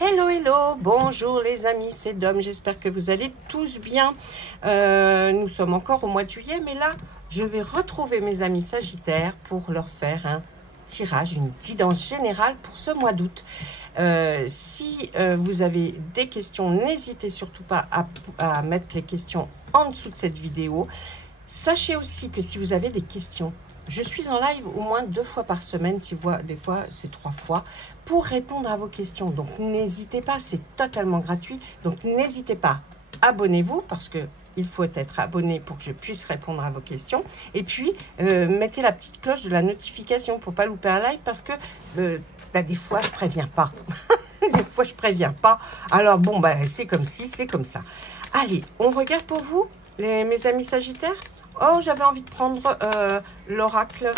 Hello, hello, bonjour les amis, c'est Dom, j'espère que vous allez tous bien. Nous sommes encore au mois de juillet, mais là, je vais retrouver mes amis Sagittaires pour leur faire un tirage, une guidance générale pour ce mois d'août. Si vous avez des questions, n'hésitez surtout pas à mettre les questions en dessous de cette vidéo. Sachez aussi que si vous avez des questions, je suis en live au moins 2 fois par semaine, des fois c'est 3 fois, pour répondre à vos questions. Donc n'hésitez pas, c'est totalement gratuit. Donc n'hésitez pas, abonnez-vous parce que il faut être abonné pour que je puisse répondre à vos questions. Et puis mettez la petite cloche de la notification pour pas louper un live parce que des fois je préviens pas. Des fois je préviens pas. Alors bon, c'est comme si, c'est comme ça. Allez, on regarde pour vous, mes amis Sagittaires. Oh, j'avais envie de prendre l'oracle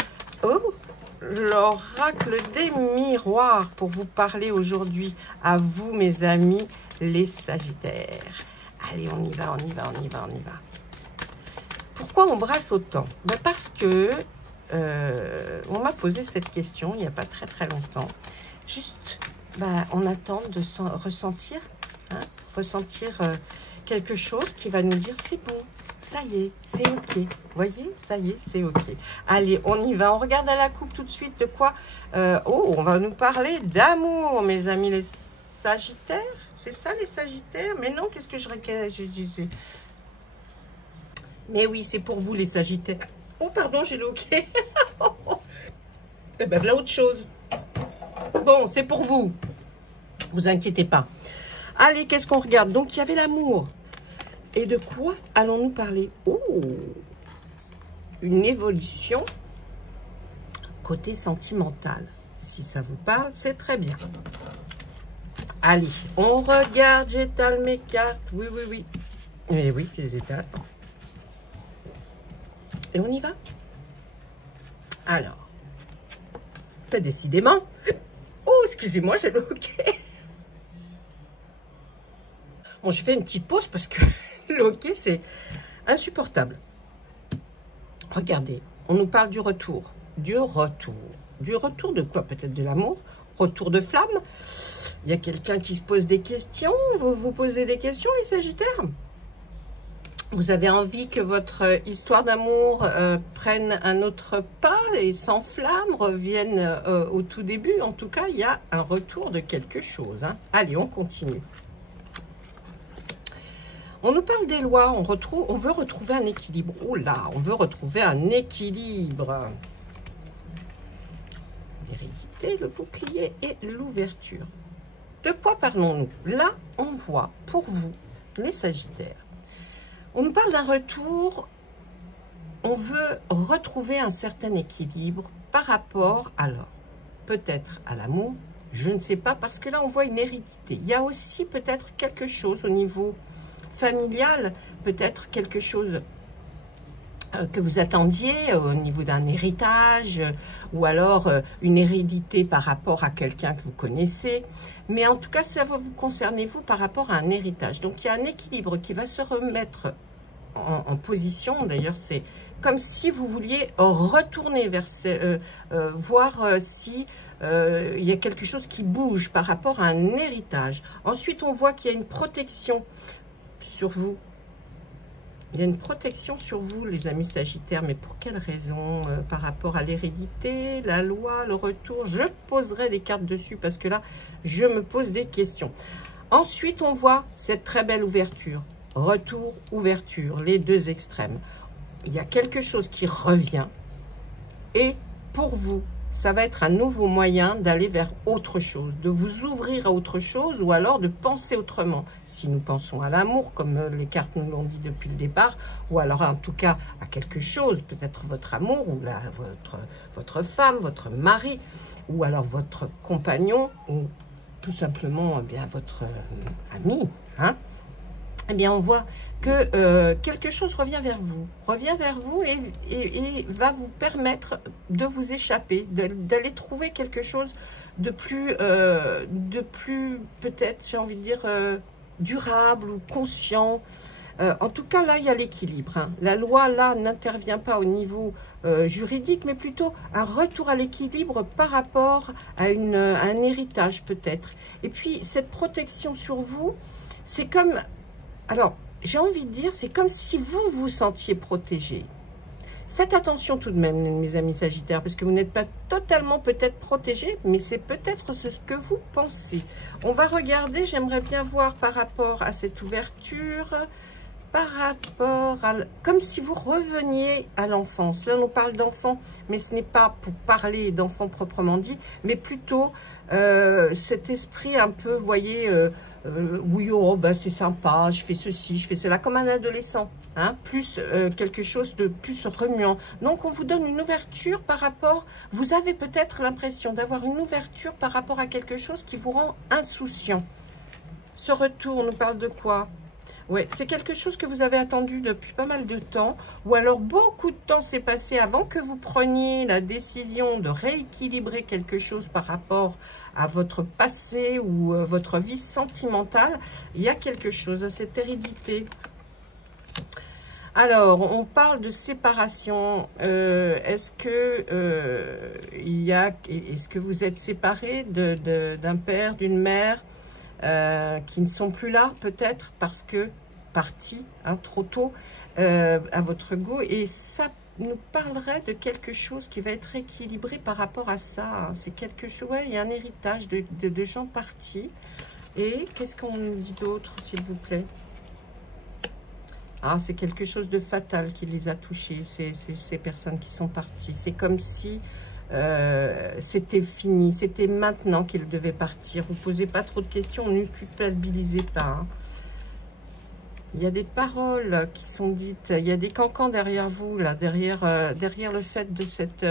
des miroirs pour vous parler aujourd'hui à vous, mes amis, les Sagittaires. Allez, on y va, on y va, on y va, on y va. Pourquoi on brasse autant? Parce que on m'a posé cette question il n'y a pas très longtemps. Juste, on attend de ressentir, quelque chose qui va nous dire c'est bon. Ça y est, c'est ok. Vous voyez, ça y est, c'est ok. Allez, on y va. On regarde à la coupe tout de suite de quoi on va nous parler d'amour, mes amis les Sagittaires. C'est ça, les Sagittaires? Mais non, qu'est-ce que je disais? Mais oui, c'est pour vous, les Sagittaires. Oh, pardon, j'ai le ok. Eh ben, voilà autre chose. Bon, c'est pour vous. Vous inquiétez pas. Allez, qu'est-ce qu'on regarde? Donc, il y avait l'amour. Et de quoi allons-nous parler? Oh, une évolution côté sentimental. Si ça vous parle, c'est très bien. Allez, on regarde, j'étale mes cartes. Oui, oui, oui. Et oui, je les étale. Et on y va. Alors, décidément. Oh, excusez-moi, j'ai le hockey. Bon, je fais une petite pause parce que le hockey, c'est insupportable. Regardez, on nous parle du retour. Du retour. Du retour de quoi? Peut-être de l'amour? Retour de flamme? Il y a quelqu'un qui se pose des questions? Vous vous posez des questions, les Sagittaires? Vous avez envie que votre histoire d'amour prenne un autre pas et s'enflamme, revienne au tout début? En tout cas, il y a un retour de quelque chose. Hein. Allez, on continue. On nous parle des lois, on veut retrouver un équilibre. Oh là, on veut retrouver un équilibre. L'hérédité, le bouclier et l'ouverture. De quoi parlons-nous? Là, on voit, pour vous, les Sagittaires, on nous parle d'un retour, on veut retrouver un certain équilibre par rapport, alors, peut-être à l'amour, je ne sais pas, parce que là, on voit une hérédité. Il y a aussi peut-être quelque chose au niveau familial, peut-être quelque chose que vous attendiez au niveau d'un héritage ou alors une hérédité par rapport à quelqu'un que vous connaissez. Mais en tout cas, ça va vous concerner, vous, par rapport à un héritage. Donc, il y a un équilibre qui va se remettre en position. D'ailleurs, c'est comme si vous vouliez retourner vers voir si il y a quelque chose qui bouge par rapport à un héritage. Ensuite, on voit qu'il y a une protection sur vous. Il y a une protection sur vous, les amis Sagittaires, mais pour quelle raison? Par rapport à l'hérédité, la loi, le retour? Je poserai des cartes dessus parce que là, je me pose des questions. Ensuite, on voit cette très belle ouverture. Retour, ouverture, les deux extrêmes. Il y a quelque chose qui revient et pour vous, ça va être un nouveau moyen d'aller vers autre chose, de vous ouvrir à autre chose ou alors de penser autrement. Si nous pensons à l'amour, comme les cartes nous l'ont dit depuis le départ, ou alors en tout cas à quelque chose, peut-être votre amour, ou votre femme, votre mari, ou alors votre compagnon, ou tout simplement votre ami, hein? Eh bien, on voit que quelque chose revient vers vous et va vous permettre de vous échapper, d'aller trouver quelque chose de plus peut-être, j'ai envie de dire, durable ou conscient. En tout cas, là, il y a l'équilibre. Hein. La loi, là, n'intervient pas au niveau juridique, mais plutôt un retour à l'équilibre par rapport à un héritage, peut-être. Et puis, cette protection sur vous, c'est comme... Alors, j'ai envie de dire, c'est comme si vous vous sentiez protégé. Faites attention tout de même, mes amis Sagittaires, parce que vous n'êtes pas totalement peut-être protégé, mais c'est peut-être ce que vous pensez. On va regarder, j'aimerais bien voir par rapport à cette ouverture, par rapport à... Comme si vous reveniez à l'enfance. Là, on parle d'enfant, mais ce n'est pas pour parler d'enfant proprement dit, mais plutôt cet esprit un peu, vous voyez... oui, oh, ben, c'est sympa, je fais ceci, je fais cela, comme un adolescent, hein, plus quelque chose de plus remuant. Donc, on vous donne une ouverture par rapport, vous avez peut-être l'impression d'avoir une ouverture par rapport à quelque chose qui vous rend insouciant. Ce retour nous parle de quoi? Ouais, c'est quelque chose que vous avez attendu depuis pas mal de temps, ou alors beaucoup de temps s'est passé avant que vous preniez la décision de rééquilibrer quelque chose par rapport à votre passé ou votre vie sentimentale. Il y a quelque chose à cette hérédité. Alors, on parle de séparation. Est-ce que vous êtes séparés d'un père, d'une mère qui ne sont plus là, peut-être parce que partis hein, trop tôt à votre goût, et ça nous parlerait de quelque chose qui va être équilibré par rapport à ça. Hein. C'est quelque chose, ouais, il y a un héritage de gens partis. Et qu'est-ce qu'on nous dit d'autre, s'il vous plaît? Ah, c'est quelque chose de fatal qui les a touchés, ces personnes qui sont parties. C'est comme si c'était fini, c'était maintenant qu'ils devaient partir. Vous ne posez pas trop de questions, ne culpabilisez pas. Hein. Il y a des paroles qui sont dites, il y a des cancans derrière vous, là, derrière le fait de cet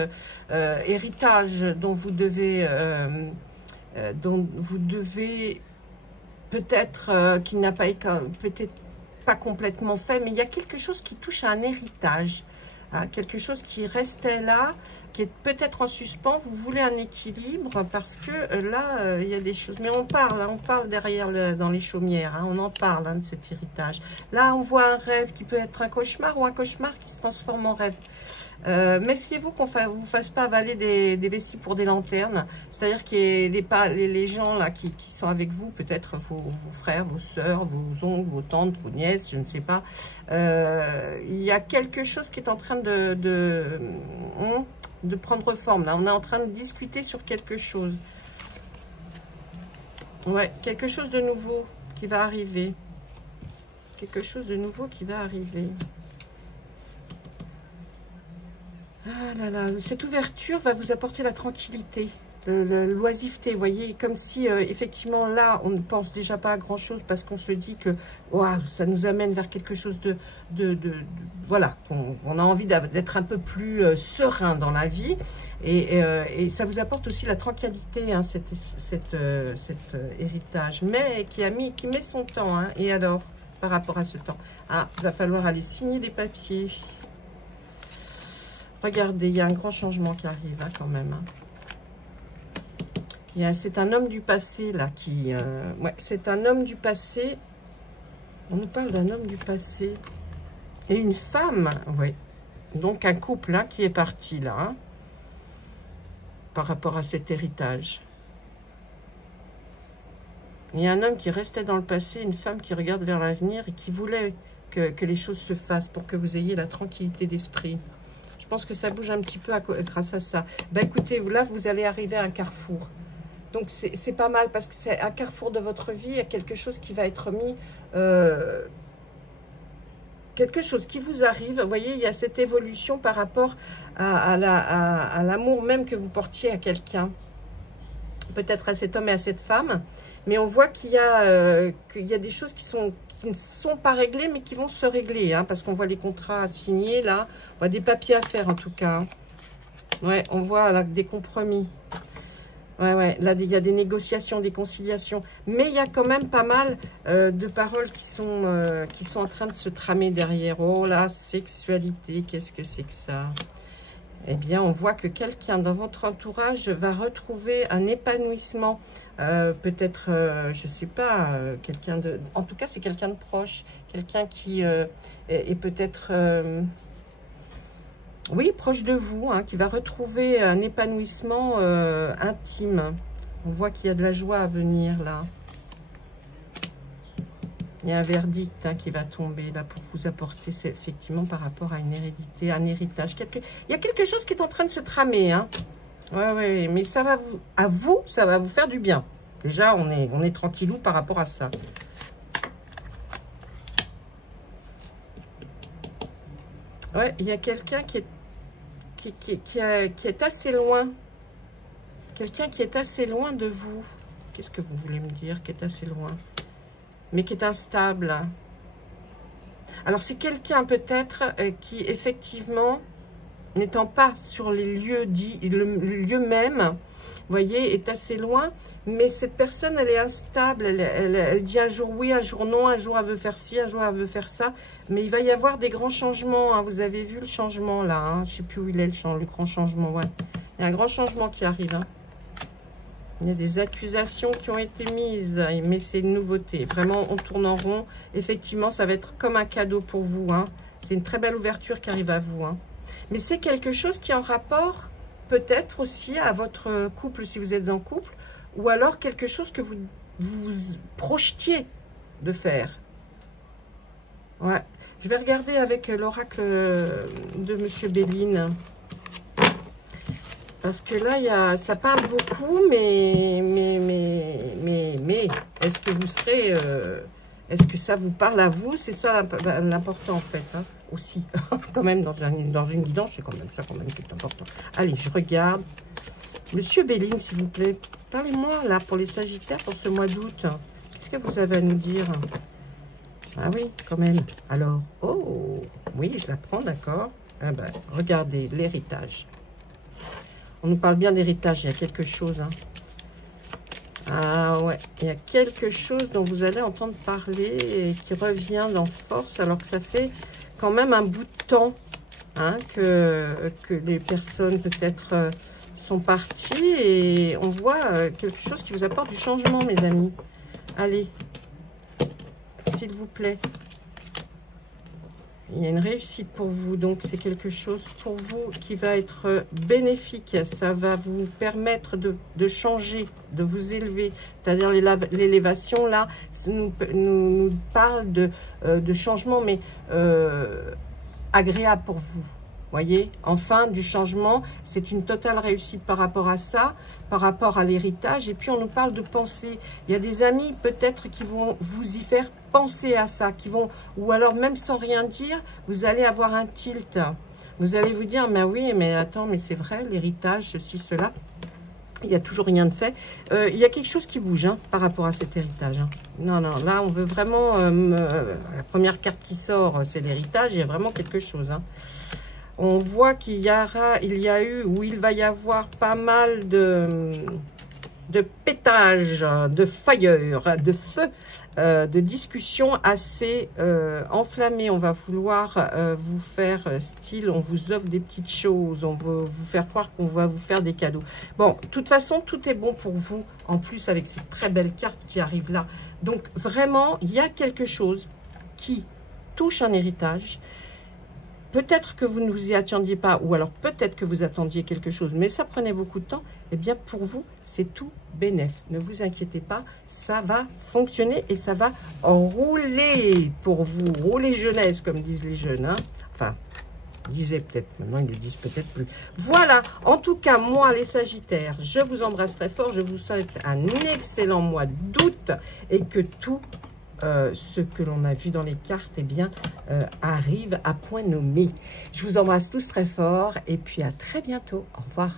héritage dont vous devez peut-être qu'il n'a pas peut-être pas complètement fait, mais il y a quelque chose qui touche à un héritage. Hein, quelque chose qui restait là, qui est peut-être en suspens. Vous voulez un équilibre parce que là, il y a des choses. Mais on parle derrière dans les chaumières. Hein, on en parle hein, de cet héritage. Là, on voit un rêve qui peut être un cauchemar ou un cauchemar qui se transforme en rêve. Méfiez-vous qu'on ne vous fasse pas avaler des vessies pour des lanternes. C'est-à-dire que les gens là qui sont avec vous, peut-être vos frères, vos sœurs, vos oncles, vos tantes, vos nièces, je ne sais pas. Il y a quelque chose qui est en train de prendre forme. Là, on est en train de discuter sur quelque chose. Ouais, quelque chose de nouveau qui va arriver. Quelque chose de nouveau qui va arriver. Ah là là, cette ouverture va vous apporter la tranquillité, l'oisiveté, vous voyez, comme si effectivement là, on ne pense déjà pas à grand chose parce qu'on se dit que wow, ça nous amène vers quelque chose voilà, on a envie d'être un peu plus serein dans la vie et ça vous apporte aussi la tranquillité, hein, cet héritage, mais qui met son temps, hein, et alors, par rapport à ce temps, ah, il va falloir aller signer des papiers. Regardez, il y a un grand changement qui arrive hein, quand même. Hein. C'est un homme du passé là qui... ouais, c'est un homme du passé. On nous parle d'un homme du passé. Et une femme, oui. Donc un couple hein, qui est parti là. Hein, par rapport à cet héritage. Il y a un homme qui restait dans le passé, une femme qui regarde vers l'avenir et qui voulait que les choses se fassent pour que vous ayez la tranquillité d'esprit. Je pense que ça bouge un petit peu grâce à ça. Ben écoutez, là, vous allez arriver à un carrefour. Donc, c'est pas mal parce que c'est un carrefour de votre vie. Il y a quelque chose qui va être mis... quelque chose qui vous arrive. Vous voyez, il y a cette évolution par rapport à l'amour même que vous portiez à quelqu'un. Peut-être à cet homme et à cette femme. Mais on voit qu'il y a des choses qui ne sont pas réglées, mais qui vont se régler. Hein, parce qu'on voit les contrats à signer, là. On voit des papiers à faire, en tout cas. Hein. Ouais, on voit là des compromis. Ouais, là, il y a des négociations, des conciliations. Mais il y a quand même pas mal de paroles qui sont en train de se tramer derrière. Oh, la sexualité, qu'est-ce que c'est que ça? eh bien, on voit que quelqu'un dans votre entourage va retrouver un épanouissement. Peut-être, je ne sais pas, quelqu'un de... En tout cas, c'est quelqu'un de proche. Quelqu'un qui est peut-être... oui, proche de vous, hein, qui va retrouver un épanouissement intime. On voit qu'il y a de la joie à venir, là. Il y a un verdict hein, qui va tomber là pour vous apporter, c'est effectivement par rapport à une hérédité, un héritage. Il y a quelque chose qui est en train de se tramer. Hein. Ouais, mais ça va ça va vous faire du bien. Déjà, on est tranquillou par rapport à ça. Ouais, il y a quelqu'un qui est assez loin. Quelqu'un qui est assez loin de vous. Qu'est-ce que vous voulez me dire, qui est assez loin? Mais qui est instable. Alors, c'est quelqu'un peut-être qui, effectivement, n'étant pas sur les lieux dits, le lieu même, vous voyez, est assez loin, mais cette personne, elle est instable, elle dit un jour oui, un jour non, un jour elle veut faire ci, un jour elle veut faire ça, mais il va y avoir des grands changements, hein. Vous avez vu le changement là, hein. Je ne sais plus où il est le grand changement, ouais. Il y a un grand changement qui arrive, hein. Il y a des accusations qui ont été mises, mais c'est une nouveauté. Vraiment, on tourne en rond. Effectivement, ça va être comme un cadeau pour vous. Hein. C'est une très belle ouverture qui arrive à vous. Hein. Mais c'est quelque chose qui est en rapport peut-être aussi à votre couple, si vous êtes en couple, ou alors quelque chose que vous projetiez de faire. Ouais. Je vais regarder avec l'oracle de Monsieur Béline. Parce que là, ça parle beaucoup, mais est-ce que vous serez... est-ce que ça vous parle à vous? C'est ça l'important, en fait, hein, aussi. Quand même, dans une guidance, c'est quand même ça qui est important. Allez, je regarde. Monsieur Béline, s'il vous plaît, parlez-moi, là, pour les Sagittaires, pour ce mois d'août. Qu'est-ce que vous avez à nous dire? Ah oui, quand même. Alors, oh, oui, je la prends, d'accord. Ah ben, regardez, l'héritage. On nous parle bien d'héritage, il y a quelque chose. Hein. Ah ouais, il y a quelque chose dont vous allez entendre parler et qui revient en force, alors que ça fait quand même un bout de temps hein, que les personnes peut-être sont parties. Et on voit quelque chose qui vous apporte du changement, mes amis. Allez, s'il vous plaît. Il y a une réussite pour vous, donc c'est quelque chose pour vous qui va être bénéfique. Ça va vous permettre de changer, de vous élever. C'est-à-dire l'élévation, là, nous parle de changement, mais agréable pour vous. Voyez, enfin, du changement, c'est une totale réussite par rapport à ça, par rapport à l'héritage. Et puis, on nous parle de pensée. Il y a des amis, peut-être, qui vont vous y faire penser à ça, ou alors, même sans rien dire, vous allez avoir un tilt. Vous allez vous dire, mais oui, mais attends, mais c'est vrai, l'héritage, ceci, cela. Il n'y a toujours rien de fait. Il y a quelque chose qui bouge hein, par rapport à cet héritage. Hein. Non, là, on veut vraiment... la première carte qui sort, c'est l'héritage. Il y a vraiment quelque chose. Hein. On voit qu'il il va y avoir pas mal de pétage, de fire, de feu, de discussions assez enflammées. On va vouloir vous faire style, on vous offre des petites choses, on veut vous faire croire qu'on va vous faire des cadeaux. Bon, de toute façon, tout est bon pour vous, en plus avec ces très belles cartes qui arrivent là. Donc, vraiment, il y a quelque chose qui touche un héritage. Peut-être que vous ne vous y attendiez pas, ou alors peut-être que vous attendiez quelque chose, mais ça prenait beaucoup de temps. Eh bien, pour vous, c'est tout bénef. Ne vous inquiétez pas, ça va fonctionner et ça va rouler pour vous. Rouler jeunesse, comme disent les jeunes. Hein. Enfin, disaient peut-être, maintenant ils ne le disent peut-être plus. Voilà, en tout cas, moi, les Sagittaires, je vous embrasse très fort. Je vous souhaite un excellent mois d'août et que tout ce que l'on a vu dans les cartes, eh bien, arrive à point nommé. Je vous embrasse tous très fort et puis à très bientôt. Au revoir.